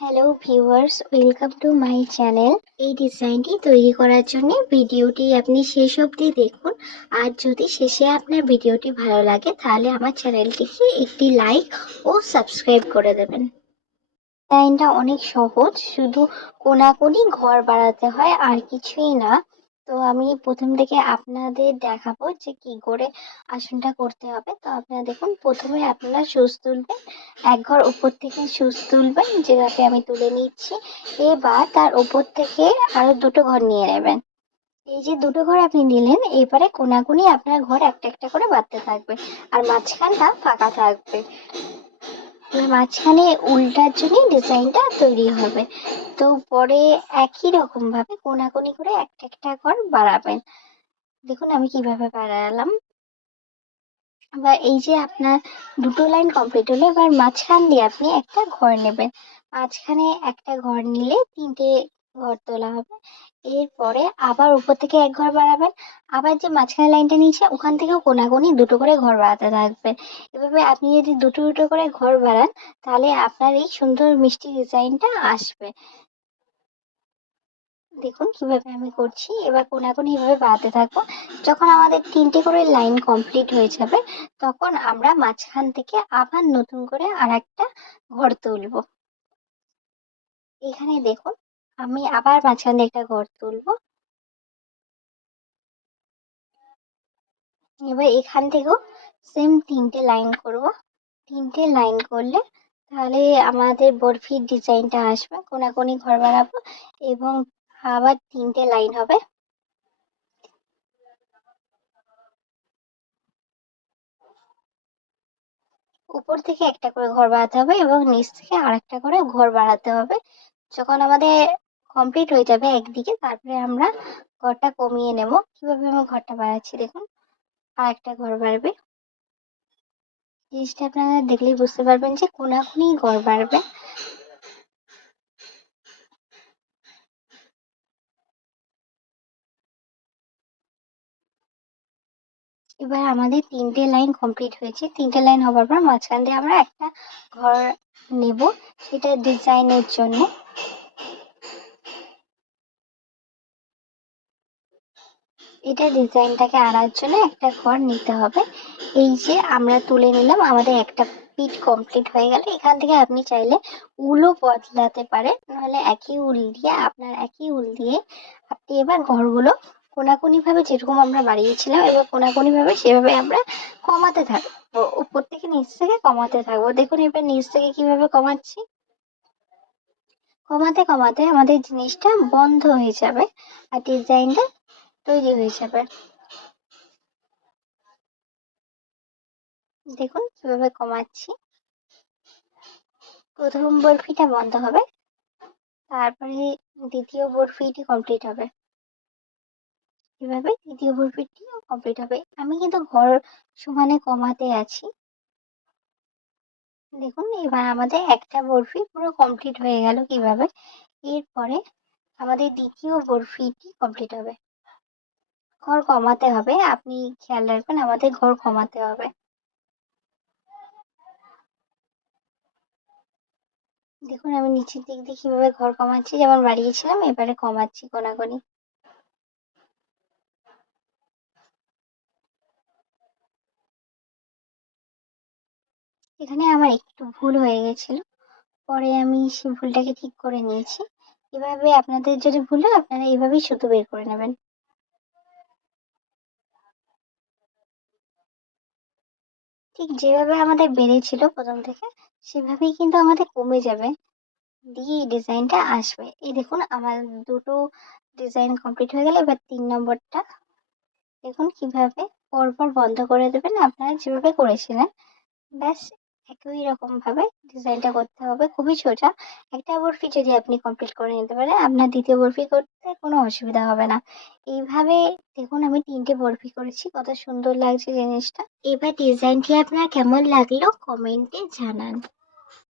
Hello viewers welcome to my channel এই ডিজাইনটি তৈরি করার জন্য ভিডিওটি আপনি শেষ অবধি দেখুন। আর যদি শেষে আপনার ভিডিওটি ভালো লাগে, তাহলে আমার চ্যানেলটিকে একটি লাইক ও সাবস্ক্রাইব করে দেবেন। ডিজাইনটা অনেক সহজ। শুধু কোনাকুনি ঘর বাড়াতে হয়, আর কিছুই না। তো আমি প্রথম থেকে আপনাদের দেখাবো যে কি করে আসনটা করতে হবে। তো আপনারা দেখুন, প্রথমে আপনারা সুচ তুলবেন, এক ঘর উপর থেকে সুচ তুলবেন যেভাবে আমি তুলে নিচ্ছি, এবার তার উপর থেকে আরও দুটো ঘর নিয়ে নেবেন। এই যে দুটো ঘর আপনি নিলেন, এবারে কোনাকুনি আপনার ঘর একটা একটা করে বাড়তে থাকবে, আর মাঝখানটা ফাঁকা থাকবে। মাঝখানে উল্টার জন্য ডিজাইনটা তৈরি হবে। তো পরে একই রকম ভাবে কোনাকুনি করে একটা একটা ঘর বাড়াবেন। দেখুন আমি কীভাবে বাড়ালাম। বা এই যে আপনার দুটো লাইন কমপ্লিট হলো, এবার মাঝখান দিয়ে আপনি একটা ঘর নেবেন। মাঝখানে একটা ঘর নিলে তিনটে ঘর তোলা হবে। এরপরে আবার উপর থেকে এক ঘর বাড়াবেন। আবার যে মাঝখানে লাইনটা নিয়েছে, ওখান থেকেও কোনাকুনি দুটো করে ঘর বাড়াতে থাকবেন এভাবে আপনি যদি দুটো দুটো করে ঘর বাড়ান, তাহলে আপনার এই সুন্দর মিষ্টি ডিজাইনটা আসবে। দেখুন কীভাবে আমি করছি। এবার কোনাকুনি এভাবে বাড়াতে থাকব। যখন আমাদের তিনটে করে লাইন কমপ্লিট হয়ে যাবে, তখন আমরা মাঝখান থেকে আবার নতুন করে আর একটা ঘর তুলবো। এখানে দেখুন আমি আবার মাঝখান দিয়ে একটা ঘর তুলবো। এবার এখান থেকেও সেম তিনটে লাইন করব। তিনটে লাইন করলে তাহলে আমাদের বরফির ডিজাইনটা আসবে, কোনাকুনি ঘর বানাবো এবং আবার তিনটে লাইন হবে। উপর থেকে একটা করে ঘর বাড়াতে হবে এবং নিচ থেকে আরেকটা করে ঘর বাড়াতে হবে। যখন আমাদের কমপ্লিট হয়ে যাবে একদিকে, তারপরে আমরা ঘরটা কমিয়ে নেব। কীভাবে আমি ঘরটা বাড়াচ্ছি দেখুন আর একটা ঘর বাড়বে। জিনিসটা আপনারা দেখলেই বুঝতে পারবেন যে কোনাকুনি ঘর বাড়বে। এবার আমাদের তিনটে লাইন কমপ্লিট হয়েছে। তিনটে লাইন হবার পর মাঝখান দিয়ে আমরা একটা ঘর নেব, সেটা ডিজাইনের জন্য। এটা ডিজাইনটাকে আনার জন্য একটা ঘর নিতে হবে। এই যে আমরা তুলে নিলাম, আমাদের একটা পিঠ কমপ্লিট হয়ে গেল। এখান থেকে আপনি চাইলে উলও বদলাতে পারেন। নাহলে একই উল দিয়ে, আপনার একই উল দিয়ে আপনি এবার ঘরগুলো কোনাকুনি ভাবে যেরকম আমরা বাড়িয়েছিলাম এবার কোনাকুনি ভাবে সেভাবে আমরা কমাতে থাকব উপর থেকে নিচ থেকে কমাতে থাকব। দেখুন, এবার নিচ থেকে কীভাবে কমাচ্ছি? কমাতে কমাতে আমাদের জিনিসটা বন্ধ হয়ে যাবে। আর ডিজাইনটা তৈরি হয়ে যাবে দেখুন কীভাবে কমাচ্ছি। প্রথম বরফিটা বন্ধ হবে, তারপরে দ্বিতীয় বরফিটি কমপ্লিট হবে। এভাবে দ্বিতীয় বরফিটি কমপ্লিট হবে। আমি কিন্তু ঘর সমানে কমাতে আছি। দেখুন এবার আমাদের একটা বরফি পুরো কমপ্লিট হয়ে গেল কীভাবে। এরপরে আমাদের দ্বিতীয় বরফিটি কমপ্লিট হবে। ঘর কমাতে হবে। আপনি খেয়াল রাখবেন, আমাদের ঘর কমাতে হবে। দেখুন, আমি নিচের দিক দিয়ে কীভাবে ঘর কমাচ্ছি। যেমন বাড়িয়েছিলাম, এবারে কমাচ্ছি কোনাকুনি। এখানে আমার একটু ভুল হয়ে গেছিল। পরে আমি সেই ভুলটাকে ঠিক করে নিয়েছি। এভাবে আপনাদের যদি ভুল হয়, আপনারা এভাবেই সুতো বের করে নেবেন। ঠিক যেভাবে আমাদের বেড়েছিল প্রথম থেকে, সেভাবেই কিন্তু আমাদের কমে যাবে। দিয়ে এই ডিজাইনটা আসবে। এই দেখুন, আমার দুটো ডিজাইন কমপ্লিট হয়ে গেল। এবার তিন নম্বরটা। দেখুন কীভাবে পরপর বন্ধ করে দেবেন। আপনারা যেভাবে করেছিলেন, ব্যাস একই রকম ভাবে ডিজাইনটা করতে হবে, খুবই সোজা। একটা বরফি যদি আপনি কমপ্লিট করে নিতে পারেন, আপনার দ্বিতীয় বরফি করতে কোনো অসুবিধা হবে না। এইভাবে দেখুন, আমি তিনটে বরফি করেছি, কত সুন্দর লাগছে জিনিসটা। এবার ডিজাইনটি আপনার কেমন লাগল কমেন্টে জানান।